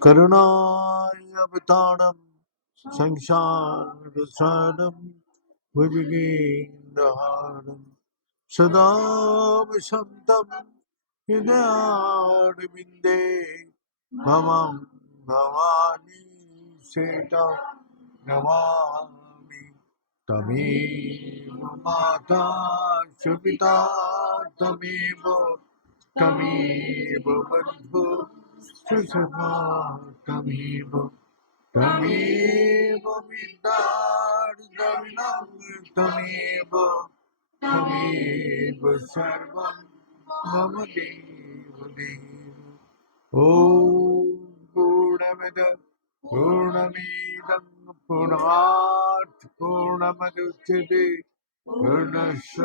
करुणावतारम संसारसारम भुजगेन्द्रहारम सदा वसन्तं हृदयारविन्दे भवं भवानी सेता नमामि तमेव माता च पिता तमेव तमेव बन्धु च सखा तमेव तमेव विद्यार्थिनं तमेव तमेव सर्वं मम देव देव ॐ पूर्णमद पूर्णमिदं पूर्णात् पूर्णमुदच्यते पूर्णस्य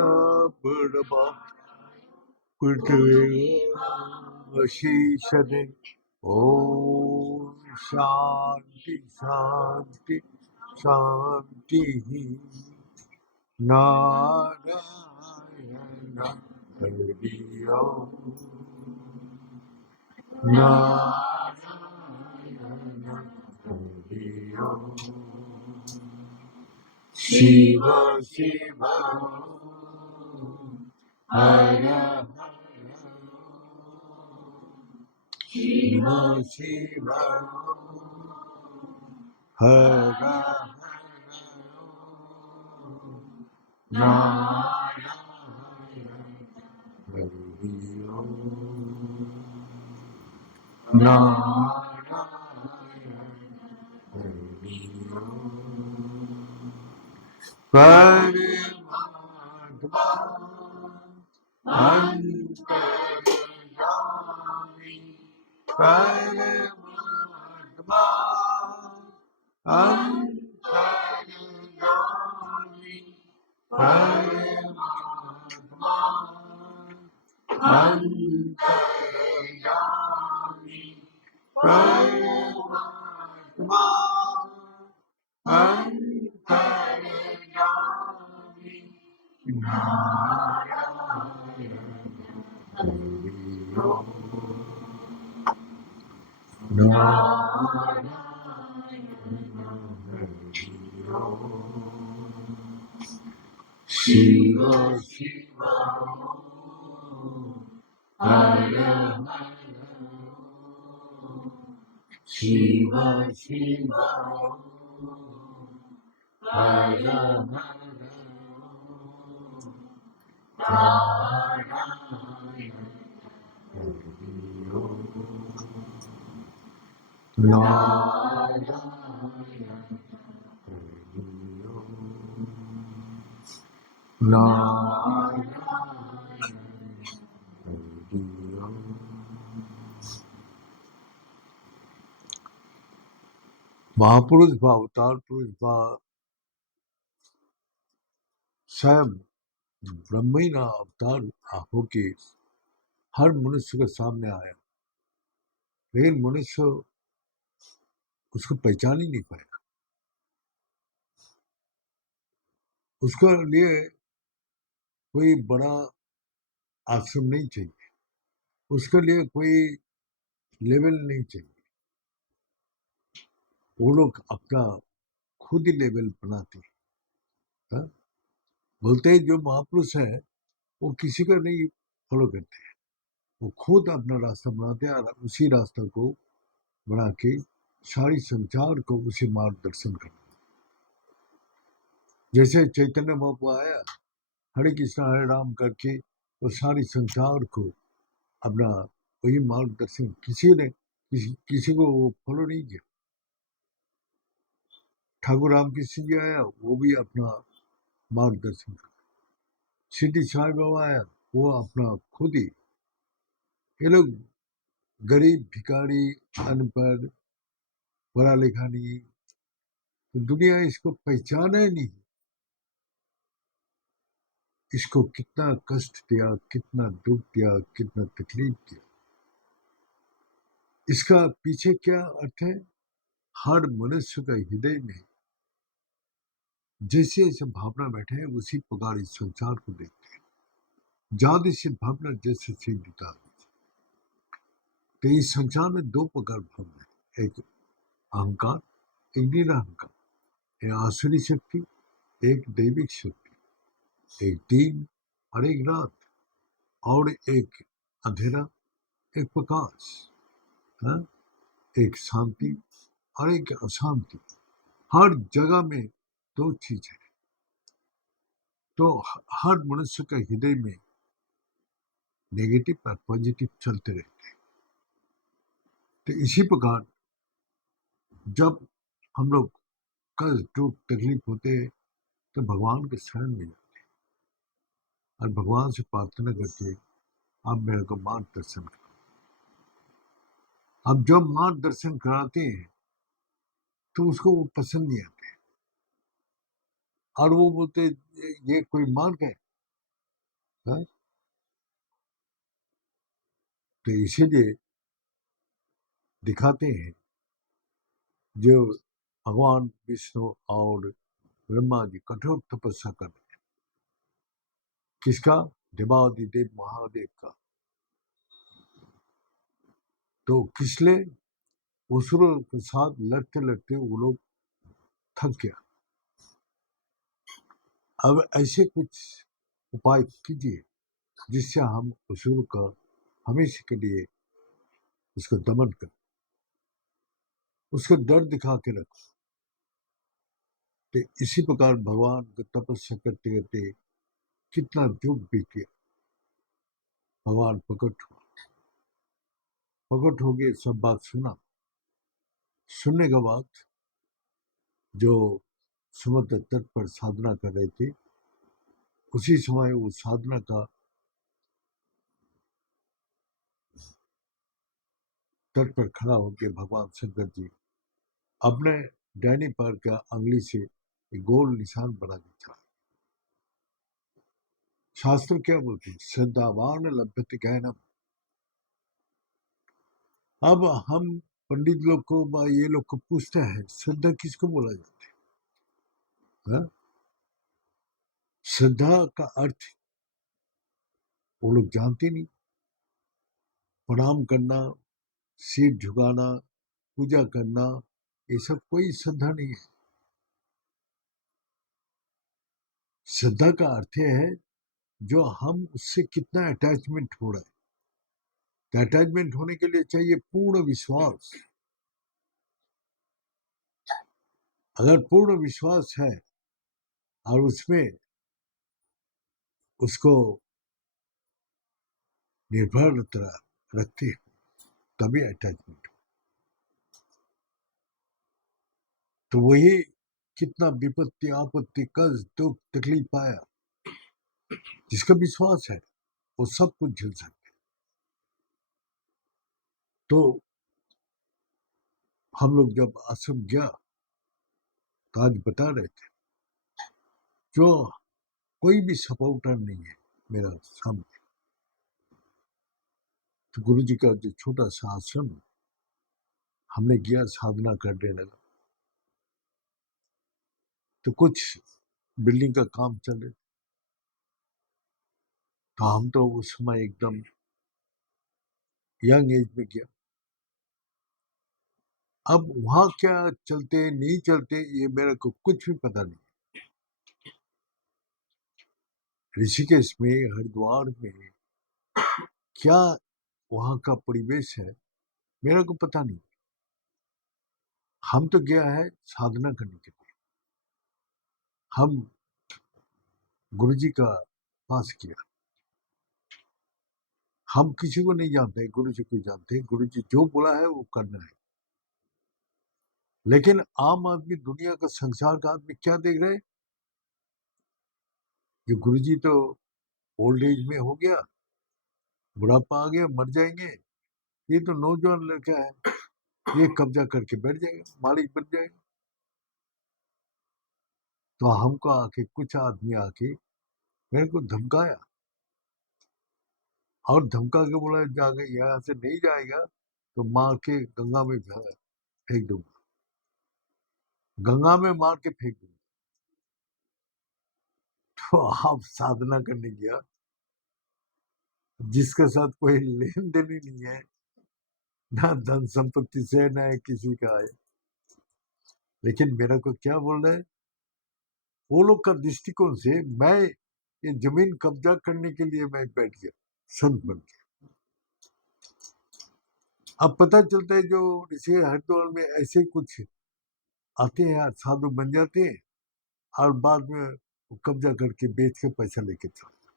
पूर्णमादाय ॐ शान्ति शान्ति शान्तिः नारायण हरि ओम् नारायण हरि ओम् शिव शिव हर शिव शिव हर नारायण हरि ओम् नारायण हरि ओम् परमात्मा अंतर्यामी परमात्मा अंतर्यामी परमात्मा अंतर्यामी परमात्मा अंतर्यामी नारायण हरि ओम् नारायण हरि ओम् शिव शिव हर शिव शिव हर नारायण हरि ओम् नारायण हरि ओम् नारायण हरि ओम् महापुरुष व अवतार पुरुष व स्वयं ब्रह्म ही ना अवतार होके हर मनुष्य के सामने आया, लेकिन मनुष्य उसको पहचान ही नहीं पाया। उसके लिए कोई बड़ा आश्रम नहीं चाहिए, उसके लिए कोई लेवल नहीं चाहिए। वो लोग अपना खुद ही लेवल बनाते हैं। बोलते हैं जो महापुरुष है वो किसी का नहीं फॉलो करते हैं, वो खुद अपना रास्ता बनाते हैं और उसी रास्ते को बना के सारी संसार को उसी मार्गदर्शन करते। जैसे चैतन्य महाप्रभु आया, हरे कृष्णा हरे राम करके वो सारी संसार को अपना वही मार्गदर्शन, किसी को वो फॉलो नहीं किया। ठाकुर रामकृष्ण जी आया, वो भी अपना मार्गदर्शन कर। सिद्धि साई बाबा आया, वो अपना खुद ही। ये लोग गरीब भिखारी अनपढ़ पढ़ा लिखा नहीं, तो दुनिया इसको पहचाना ही नहीं। इसको कितना कष्ट दिया, कितना दुख दिया, कितना तकलीफ दिया। इसका पीछे क्या अर्थ है? हर मनुष्य का हृदय में जैसे जैसे भावना बैठे हैं उसी प्रकार इस संसार को देखते हैं। ज्यादा से भावना जैसे से जुटा, तो इस संसार में दो प्रकार भावना है। एक अहंकार, एक निरहंकार, एक आसुरी शक्ति, एक दैविक शक्ति, एक दिन और एक रात, और एक अंधेरा, एक प्रकाश, हाँ? एक शांति और एक अशांति। हर जगह में दो चीज है। तो हर मनुष्य का हृदय में नेगेटिव और पॉजिटिव चलते रहते हैं। तो इसी प्रकार जब हम लोग कष्ट दुख तकलीफ होते हैं तो भगवान के शरण में जाते हैं और भगवान से प्रार्थना करते हैं, आप मेरे को मार्गदर्शन करो। अब जब मार्गदर्शन कराते हैं तो उसको वो पसंद नहीं आते और वो बोलते ये कोई मार्ग है, हाँ? तो इसीलिए दिखाते हैं जो भगवान विष्णु और ब्रह्मा जी कठोर तपस्या कर रहे हैं। किसका? देवादिदेव महादेव का। तो किसले? असुरों के साथ लड़ते लड़ते वो लोग थक गया। अब ऐसे कुछ उपाय कीजिए जिससे हम असुर का हमेशा के लिए उसको दमन कर, उसको डर दिखा के रख। तो इसी प्रकार भगवान को तपस्या करते करते कितना युग बीत गया, भगवान प्रकट हो गए, सब बात सुना। सुनने के बाद जो समुद्र तट पर साधना कर रहे थे, उसी समय वो साधना का तट पर खड़ा होकर भगवान शंकर जी अपने डैनी पैर का अंगली से एक गोल निशान बना दिया। शास्त्र क्या बोलते हैं? श्रद्धावान लभ्यते ज्ञानम। अब हम पंडित लोग को ये लोग को पूछते हैं श्रद्धा किसको बोला जाता है? श्रद्धा का अर्थ वो लोग जानते नहीं। प्रणाम करना, सिर झुकाना, पूजा करना, ये सब कोई श्रद्धा नहीं है। श्रद्धा का अर्थ है जो हम उससे कितना अटैचमेंट हो रहा है। तो अटैचमेंट होने के लिए चाहिए पूर्ण विश्वास। अगर पूर्ण विश्वास है और उसमें उसको निर्भर रखते हैं तभी अटैचमेंट हो। तो वही कितना विपत्ति आपत्ति कष्ट दुख तकलीफ आया, जिसका विश्वास है वो सब कुछ झेल सकते। तो हम लोग जब आश्रम गया तो आज बता रहे थे जो कोई भी सपोर्टर नहीं है मेरा सामने। तो गुरु जी का जो छोटा सा आश्रम हमने किया, साधना करने लगा। तो कुछ बिल्डिंग का काम चल रहा, तो हम तो उस समय एकदम यंग एज में किया। अब वहां क्या चलते नहीं चलते ये मेरे को कुछ भी पता नहीं। ऋषिकेश में, हरिद्वार में क्या वहां का परिवेश है मेरे को पता नहीं। हम तो गया है साधना करने के लिए। हम गुरु जी का पास किया। हम किसी को नहीं जानते, गुरु जी को जानते हैं। गुरु जी जो बोला है वो करना है। लेकिन आम आदमी, दुनिया का, संसार का आदमी क्या देख रहे हैं? जो गुरु जी तो ओल्ड एज में हो गया, बुढ़ापा आ गया, मर जाएंगे। ये तो नौजवान लड़का है, ये कब्जा करके बैठ जाएगा, मालिक बन जाएगा। तो हमको आके कुछ आदमी आके मेरे को धमकाया और धमका के बोला जाके यहाँ से नहीं जाएगा तो मार के गंगा में फेंक दूंगा, गंगा में मार के फेंक दूंगा। तो आप साधना करने गया जिसके साथ कोई लेन देन ही नहीं है, ना धन संपत्ति से, ना किसी का है। लेकिन मेरा को क्या बोल रहा है, वो लोग का दृष्टिकोण से मैं ये जमीन कब्जा करने के लिए मैं बैठ गया संत बन के। अब पता चलता है जो ऋषि हरिद्वार में ऐसे कुछ आते हैं, साधु बन जाते हैं और बाद में वो कब्जा करके बेच के पैसा लेके चलते।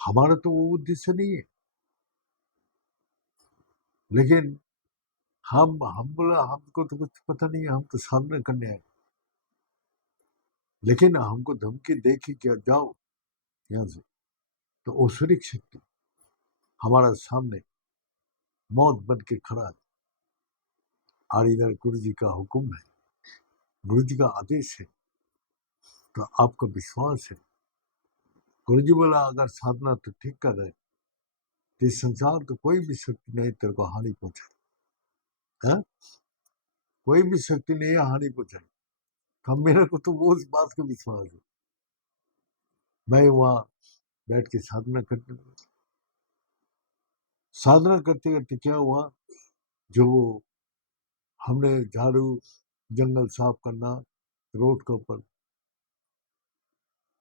हमारा तो वो उद्देश्य नहीं है। लेकिन हम बोला हमको तो कुछ पता नहीं है, हम तो साधना करने आए। लेकिन हमको धमकी दे के क्या जाओ यहाँ से, तो ओसरिक शक्ति हमारा सामने मौत बन के खड़ा है। और इधर गुरु जी का हुक्म है, गुरु जी का आदेश है, तो आपको विश्वास है। गुरु जी बोला अगर साधना तो ठीक कर रहे, तो इस संसार को कोई भी शक्ति नहीं तेरे को हानि पहुंचाए, कोई भी शक्ति नहीं है हानि पहुंचाए। तो मेरे को तो वो उस बात का विश्वास है। मैं वहां बैठ के साधना करते साधना करते करते क्या हुआ, जो हमने झाड़ू जंगल साफ करना रोड के ऊपर,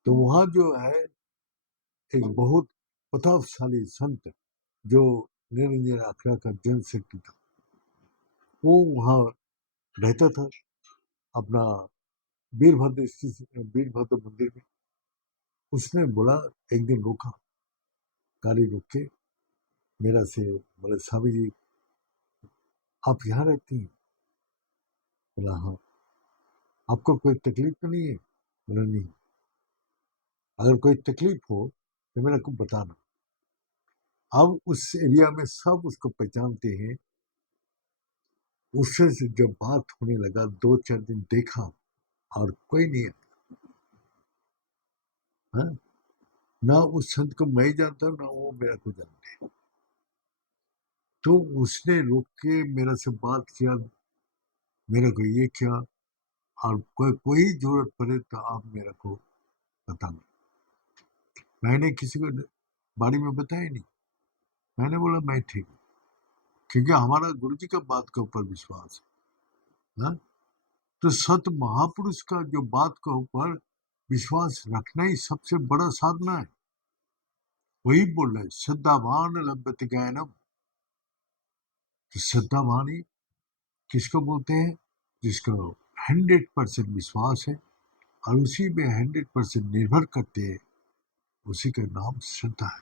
तो वहां जो है एक बहुत प्रतापशाली संत जो निरंजन आखड़ा का जनशक्ति था, वो वहां रहता था अपना वीरभद्र मंदिर में। उसने बोला, एक दिन रोका, गाड़ी रोक के मेरा से बोले स्वामी जी आप यहाँ रहती हैं? बोला हाँ। आपको कोई तकलीफ तो नहीं है? बोला नहीं। अगर कोई तकलीफ हो तो मेरे को बताना। अब उस एरिया में सब उसको पहचानते हैं। उससे से जब बात होने लगा, 2-4 दिन देखा और कोई नहीं है, हाँ? ना उस संत को मैं जानता ना वो मेरा को जानते। तो उसने रुक के मेरे से बात किया, मेरे को ये किया, और कोई जरूरत पड़े तो आप मेरे को बताना। मैंने किसी को बारे में बताया नहीं। मैंने बोला मैं ठीक हूँ, क्योंकि हमारा गुरु जी का बात के ऊपर विश्वास है, हाँ? तो सत महापुरुष का जो बात के ऊपर विश्वास रखना ही सबसे बड़ा साधना है। वही बोल रहे श्रद्धावान लभ्यते ज्ञानम। तो श्रद्धावान ही किसको बोलते हैं? जिसको 100% विश्वास है और उसी में 100% निर्भर करते हैं, उसी का नाम श्रद्धा है।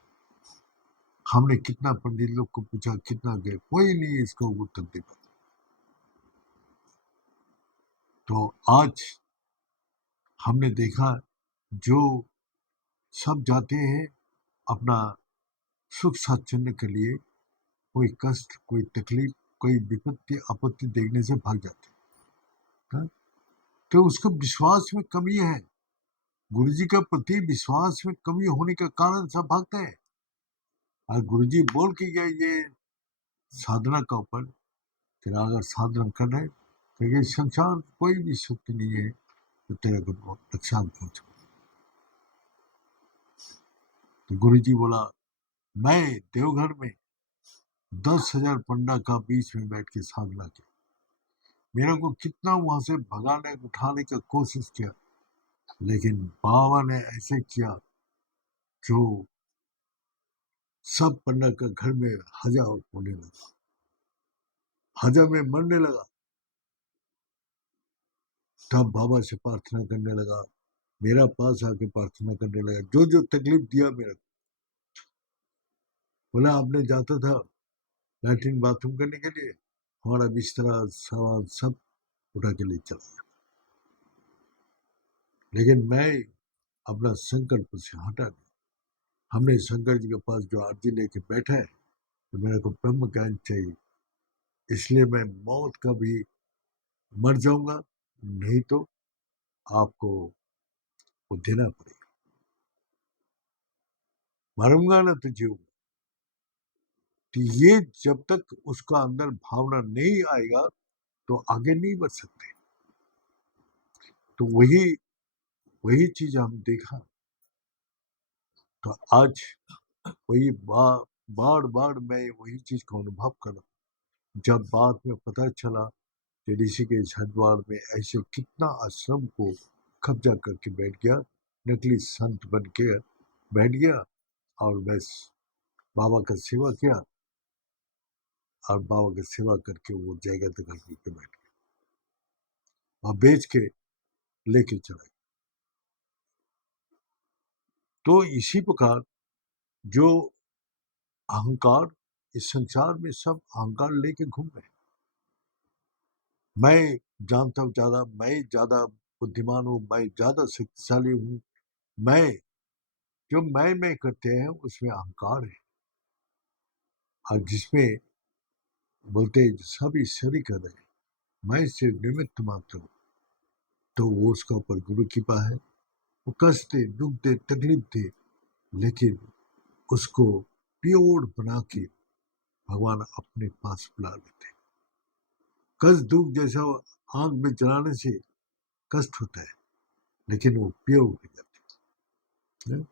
हमने कितना पंडित लोग को पूछा, कितना गए, कोई नहीं इसको उत्तर दे पाता। तो आज हमने देखा, जो सब जाते हैं अपना सुख स्वाच्छंद के लिए, कोई कष्ट, कोई तकलीफ, कोई विपत्ति आपत्ति देखने से भाग जाते हैं। तो उसको विश्वास में कमी है, गुरु जी के प्रति विश्वास में कमी होने का कारण सब भागते हैं। और गुरु जी बोल के गए ये साधना का ऊपर, फिर अगर साधना कर रहे, क्योंकि संसार कोई भी शक्ति नहीं है तो तेरे को नुकसान पहुंचा। तो गुरु जी बोला, मैं देवघर में 10,000 पंडा का बीच में बैठ के साधना की, मेरे को कितना वहां से भगाने उठाने का कोशिश किया, लेकिन बाबा ने ऐसे किया जो सब पंडा का घर में हजा होने लगा, हजा में मरने लगा। तब बाबा से प्रार्थना करने लगा, मेरा पास आके प्रार्थना करने लगा, जो जो तकलीफ दिया मेरे को। बोला आपने जाता था लैट्रिन बाथरूम करने के लिए, हमारा बिस्तरा सामान सब उठा के ले चला, लेकिन मैं अपना संकल्प से हटा नहीं। हमने शंकर जी के पास जो आरती लेके बैठा है, तो मेरे को ब्रह्म ज्ञान चाहिए, इसलिए मैं मौत का भी मर जाऊंगा, नहीं तो आपको वो देना पड़ेगा, मरूंगा ना तो जीऊंगा। तो ये जब तक उसका अंदर भावना नहीं आएगा तो आगे नहीं बढ़ सकते। तो वही वही चीज हम देखा। तो आज वही बार बार मैं वही चीज को अनुभव करा। जब बाद में पता चला कि ऋषिकेश हरिद्वार में ऐसे कितना आश्रम को कब्जा करके बैठ गया, नकली संत बन के बैठ गया और बस बाबा का सेवा किया और बाबा की सेवा करके वो जगह तक के बैठ गया और बेच के लेके चला गया। तो इसी प्रकार जो अहंकार, इस संसार में सब अहंकार लेके घूम रहे हैं। मैं जानता हूँ ज्यादा, मैं ज्यादा बुद्धिमान हूँ, मैं ज्यादा शक्तिशाली हूँ। मैं जो मैं करते हैं उसमें अहंकार है, और जिसमें बोलते हैं सभी सभी कर रहे हैं, मैं सिर्फ निमित्त मात्र हूँ। तो वो उसका ऊपर गुरु कृपा है। वो कष्ट दे, दुख दे, तकलीफ दे, लेकिन उसको प्योर बना के भगवान अपने पास बुला लेते। कष्ट दुख जैसा आंख में जलाने से कष्ट होता है, लेकिन वो प्योर हो जाते हैं,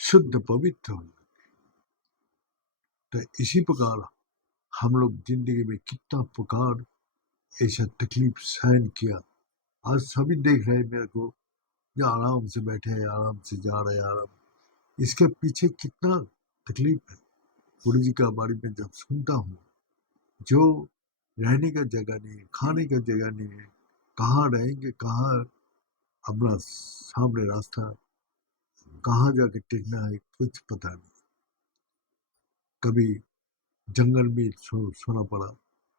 शुद्ध पवित्र हो जाते। तो इसी प्रकार हम लोग जिंदगी में कितना प्रकार ऐसा तकलीफ सहन किया। आज सभी देख रहे हैं मेरे को, ये आराम से बैठे हैं, आराम से जा रहे हैं, आराम। इसके पीछे कितना तकलीफ है। गुरु जी का बारे में जब सुनता हूँ, जो रहने का जगह नहीं है, खाने का जगह नहीं है, कहाँ रहेंगे, कहाँ अपना सामने रास्ता, कहाँ जाके टिकना है, कुछ पता नहीं। कभी जंगल में सोना पड़ा,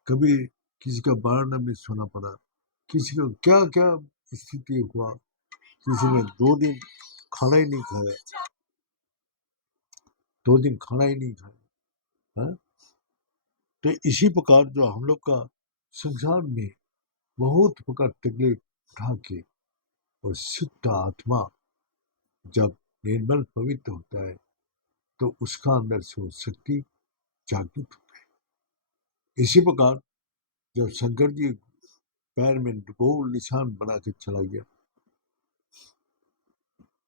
कभी किसी का बारना में सोना पड़ा, किसी को क्या क्या स्थिति हुआ, किसी ने 2 दिन खाना ही नहीं खाया, 2 दिन खाना ही नहीं खाया है? तो इसी प्रकार जो हम लोग का संसार में बहुत प्रकार तकलीफ उठा के, और शुद्ध आत्मा जब निर्मल पवित्र होता है तो उसका अंदर से वो शक्ति जागृत होता है। इसी प्रकार जब शंकर जी पैर में गोल निशान बना के चला गया,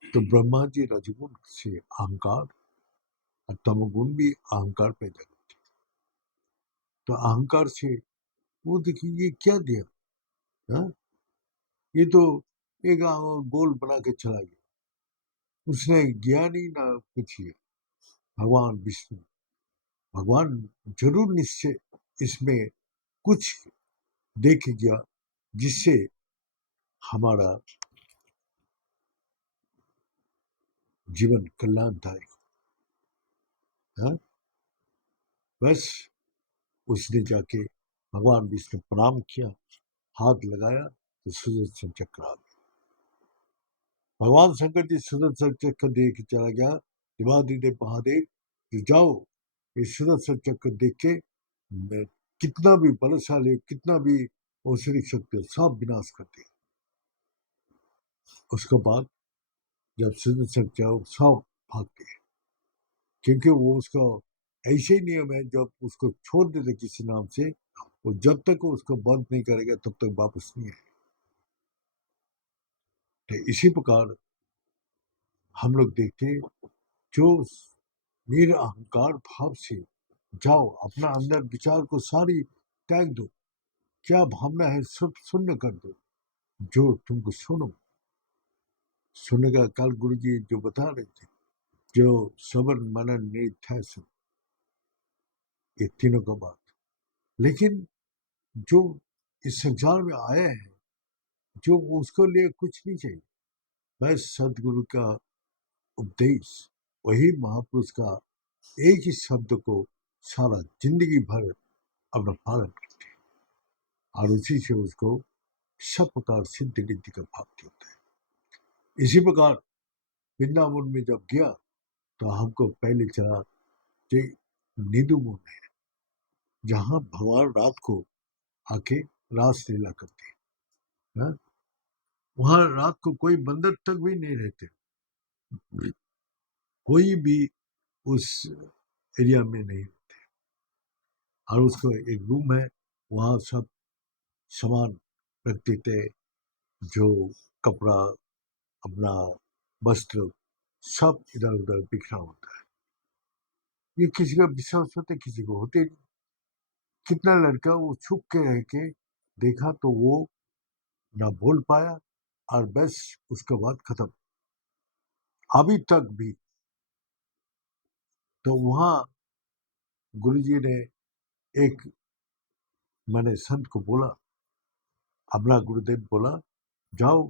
तो ब्रह्मा जी रजगुण से अहंकार और तमगुण भी अहंकार पैदा करते। तो अहंकार से वो देखिए ये क्या दिया, हा? ये तो एक गोल बना के चला गया, उसने ज्ञान ही ना कुछ है। भगवान विष्णु, भगवान जरूर निश्चय इसमें कुछ देख गया जिससे हमारा जीवन कल्याणदायक है। बस उसने जाके भगवान विष्णु प्रणाम किया, हाथ लगाया तो सुदर्शन चक्र आ गया। भगवान शंकर जी सुदर्शन चक्र देख चला गया, देवादिदेव महादेव जो जाओ ये सुदर्शन चक्र देख के मैं कितना भी बलशाली, कितना भी औषधि शक्ति सब विनाश करते। उसके बाद जब सुदर्शन चक्र सब भागते, क्योंकि वो उसका ऐसे ही नियम है, जब उसको छोड़ देते किसी नाम से, वो जब तक वो उसको बंद नहीं करेगा तब तक वापस नहीं आएगा। तो इसी प्रकार हम लोग देखते हैं, जो निर अहंकार भाव से जाओ, अपना अंदर विचार को सारी त्याग दो, क्या भावना है सब शून्य कर दो। जो तुमको सुनो, सुनने का कल गुरु जी जो बता रहे थे, जो सबर मनन निध्यासन, ये तीनों का बात। लेकिन जो इस संसार में आया है, जो उसको लिए कुछ नहीं चाहिए, बस सदगुरु का उपदेश, वही महापुरुष का एक ही शब्द को सारा जिंदगी भर अपना पालन करते हैं, और उसी से उसको सब प्रकार सिद्ध रिद्धि का प्राप्ति होता है। इसी प्रकार वृंदावन में जब गया तो हमको पहले चला कि निधुवन है, जहाँ भगवान रात को आके रास लीला करते हैं। वहां रात को कोई बंदर तक भी नहीं रहते, कोई भी उस एरिया में नहीं रहते। और उसका एक रूम है, वहां सब सामान रख देते, जो कपड़ा, अपना वस्त्र, सब इधर उधर बिखरा होता है। ये किसी का विश्वास होते, किसी को होते नहीं। कितना लड़का वो छुप के रह के देखा तो वो ना बोल पाया, और बस उसके बाद खत्म। अभी तक भी। तो वहां गुरुजी ने एक, मैंने संत को बोला, अपना गुरुदेव बोला, जाओ,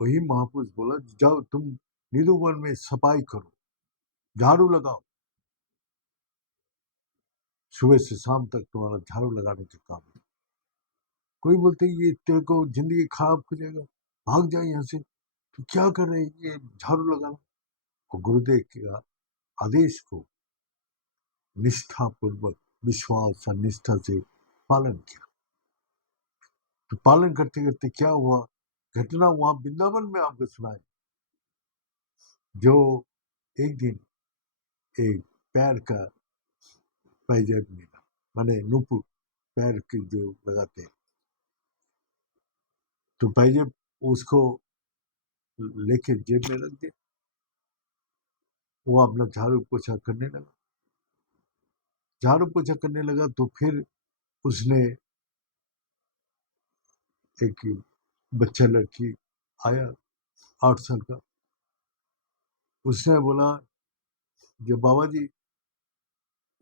वही महापुरुष बोला, जाओ तुम निधुवन में सफाई करो, झाड़ू लगाओ, सुबह से शाम तक तुम्हारा झाड़ू लगाने का काम है। कोई बोलते ये तेरे को जिंदगी खराब हो जाएगा, भाग जाए यहाँ से, तो क्या कर रहे हैं, ये झाड़ू लगाना। और गुरुदेव के आदेश को निष्ठा पूर्वक, विश्वास और निष्ठा से पालन किया। तो पालन करते करते क्या हुआ, घटना वहां वृंदावन में आपको सुनाए। जो एक दिन एक पैर का पैजेब मिला, माने नुपुर, पैर के जो लगाते हैं, तो पैजेब उसको लेके जेब में रख दिया। वो अपना झाड़ू पोछा करने लगा। झाड़ू पोछा करने लगा तो फिर उसने, एक बच्चा लड़की आया 8 साल का, उसने बोला, जो बाबा जी,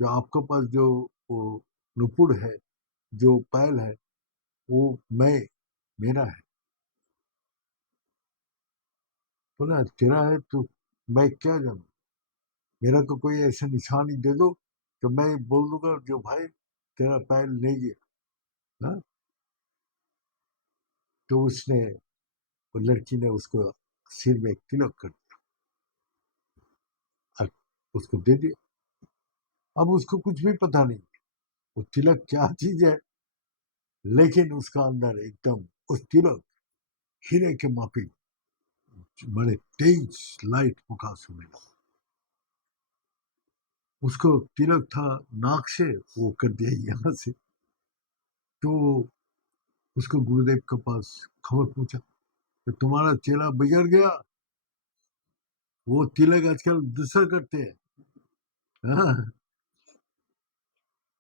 जो आपके पास जो वो नुपुर है, जो पैल है, वो मैं, मेरा है। बोला तेरा है तो मैं क्या जानू, मेरा को कोई ऐसा निशानी दे दो तो मैं बोल दूंगा जो भाई तेरा पैर ले गया ना। तो उसने, वो लड़की ने उसको सिर में एक तिलक कर दिया और उसको दे दिया। अब उसको कुछ भी पता नहीं वो तिलक क्या चीज है, लेकिन उसका अंदर एकदम उस तिलक हीरे के माफी बड़े तेज लाइट प्रकाश होने लगा। उसको तिलक था नाक से, वो कर दिया यहाँ से। तो उसको गुरुदेव के पास खबर पूछा कि तुम्हारा चेहरा बिगड़ गया, वो तिलक आजकल दूसरा करते हैं। हाँ,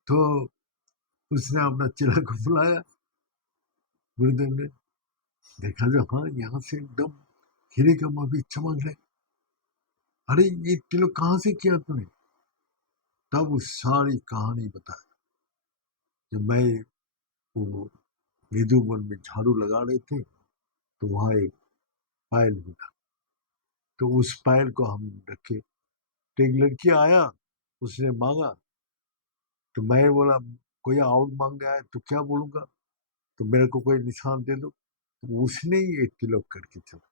तो उसने अपना चेहरा को बुलाया, गुरुदेव ने देखा जो हाँ यहाँ से एकदम हीरे का माफी चमक रहे। अरे ये तिलक कहाँ से किया तूने। तब उस सारी कहानी बताया, जब मैं वो निधु वन में झाड़ू लगा रहे थे तो वहां एक पायल मिला, तो उस पायल को हम रखे। तो एक लड़की आया, उसने मांगा, तो मैं बोला कोई और मांग गया है तो क्या बोलूंगा, तो मेरे को कोई निशान दे दो। तो उसने ही एक तिलक करके चला,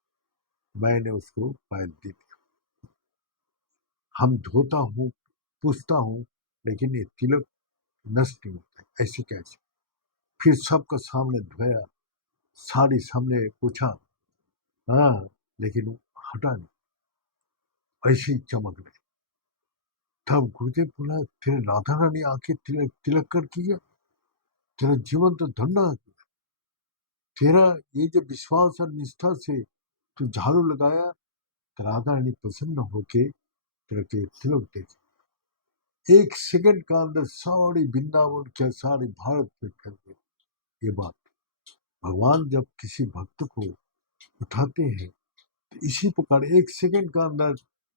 मैंने उसको पायल दे दिया। हम धोता हूँ, पूछता हूँ, लेकिन ये तिलक नष्ट नहीं होता, ऐसे कैसे। फिर सबका सामने धोया, सारी सामने पूछा, हाँ, लेकिन वो हटा नहीं, ऐसे ही चमक रहे। तब गुरुदेव बोला, तेरे राधा रानी आके तिलक तिलक कर किया, तेरा जीवन तो धन्य है। तेरा ये जो विश्वास और निष्ठा से तू झाड़ू लगाया, तो राधा रानी प्रसन्न होके तेरे के तिलक दे। 1 सेकंड का अंदर सारी वृंदावन क्या सारे भारत में फैल गई ये बात। भगवान जब किसी भक्त को उठाते हैं तो इसी प्रकार 1 सेकंड का अंदर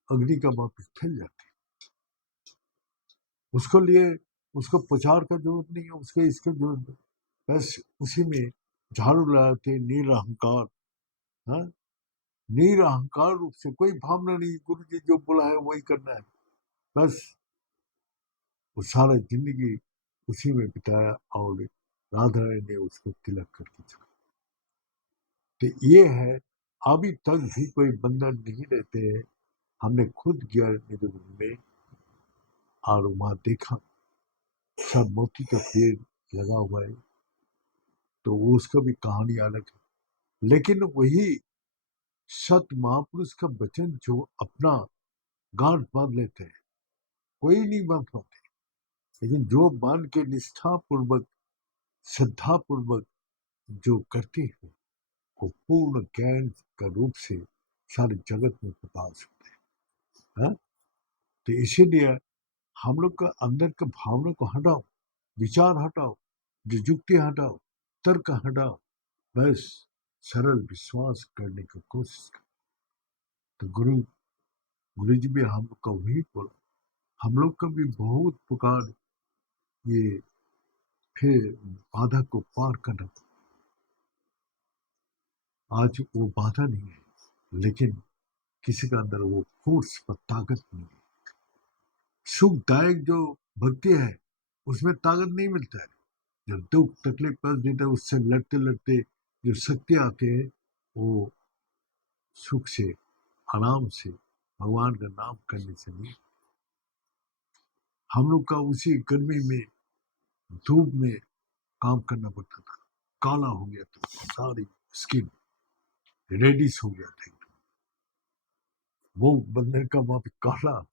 अग्नि का वापस फैल जाती है। उसको लिए उसको प्रचार का जरूरत नहीं है, उसके इसके जरूरत नहीं, बस उसी में झाड़ू लगाते निरहंकार। हाँ, निरहंकार रूप से कोई भावना नहीं, गुरु जी जो बोला है वही करना है, बस। वो सारा जिंदगी उसी में बिताया और राधा रानी ने उसको तिलक करके चला। तो ये है, अभी तक भी कोई बंधन नहीं रहते हैं। हमने खुद गया निधि में और वहां देखा सब मोती का पेड़ लगा हुआ है, तो उसका भी कहानी अलग है। लेकिन वही सत महापुरुष का वचन जो अपना गांठ बांध लेते हैं, कोई नहीं बांध पाते, लेकिन जो बांध के निष्ठा पूर्वक, श्रद्धा पूर्वक जो करते हैं, वो पूर्ण ज्ञान का रूप से सारे जगत में प्रकाश होते हैं। हाँ? तो इसीलिए हम लोग का अंदर के भावना को हटाओ, विचार हटाओ, जो युक्ति हटाओ, तर्क हटाओ, बस सरल विश्वास करने की कोशिश करो। तो गुरु जी भी हम लोग का वही बोला, हम लोग का भी बहुत प्रकार ये फिर बाधा को पार करना। आज वो बाधा नहीं है, लेकिन किसी का अंदर वो फोर्स पर ताकत नहीं है। सुखदायक जो भक्ति है उसमें ताकत नहीं मिलता है। जब दुख तकलीफ कर देता है, उससे लड़ते लड़ते जो शक्ति आते हैं वो सुख से, आराम से, भगवान का नाम करने से नहीं। हम लोग का उसी गर्मी में धूप में काम करना पड़ता था, काला हो गया था, सारी स्किन रेडिश हो गया था, वो बंदर का वहां पे काला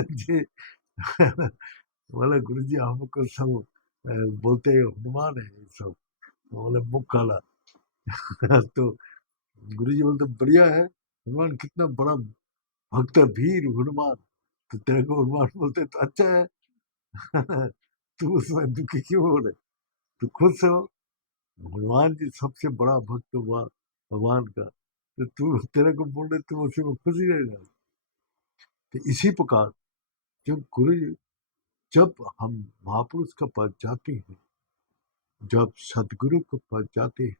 जे बोले गुरु जी हमको सब बोलते हनुमान है ये सब, बोले मुख काला तो गुरु जी बोलते बढ़िया है, हनुमान कितना बड़ा भक्त वीर हनुमान, तो तेरे को हनुमान बोलते तो अच्छा है तू उसमें दुखी क्यों हो रहे, तू खुश हो, हनुमान जी सबसे बड़ा भक्त हुआ भगवान का, तो तू तेरे को बोल रहे तू उसी में खुश ही रहेगा। तो इसी प्रकार जब गुरु जब हम महापुरुष के पास जाते हैं, जब सदगुरु के पास जाते हैं,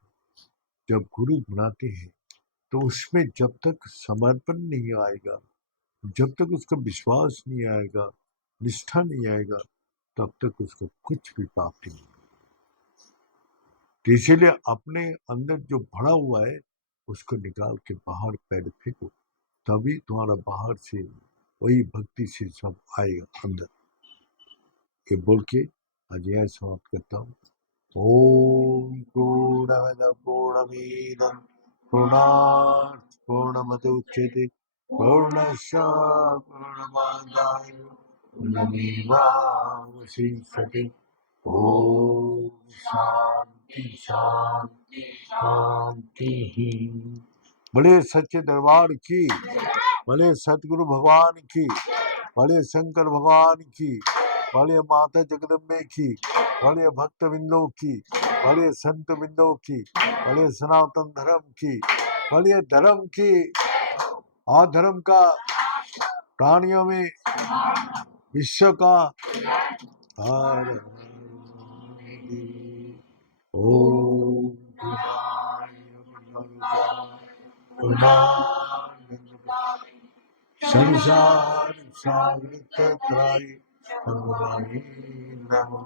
जब गुरु बनाते हैं, तो उसमें जब तक समर्पण नहीं आएगा, जब तक उसका विश्वास नहीं आएगा, निष्ठा नहीं आएगा, तब तक उसको कुछ भी प्राप्ति नहीं। तो इसीलिए अपने अंदर जो भरा हुआ है उसको निकाल के बाहर पैर फेंको, तभी तुम्हारा बाहर से वही भक्ति से सब आएगा अंदर। ये बोल के आज यह समाप्त करता हूँ। ओम पूर्णमद पूर्णमिदं पूर्णात् पूर्णमुदच्यते पूर्णस्य पूर्णमादाय पूर्णमेवावशिष्यते। ओम शांति शांति शांति। बड़े सच्चे दरबार की, बड़े सतगुरु भगवान की, बड़े शंकर भगवान की, बड़े माता जगदम्बे की, बड़े भक्त बिंदों की, बड़े संत बिंदों की, बड़े सनातन धर्म की, बड़े धर्म की, अधर्म का, प्राणियों में विश्व का ओम संसार सागर तराई नमो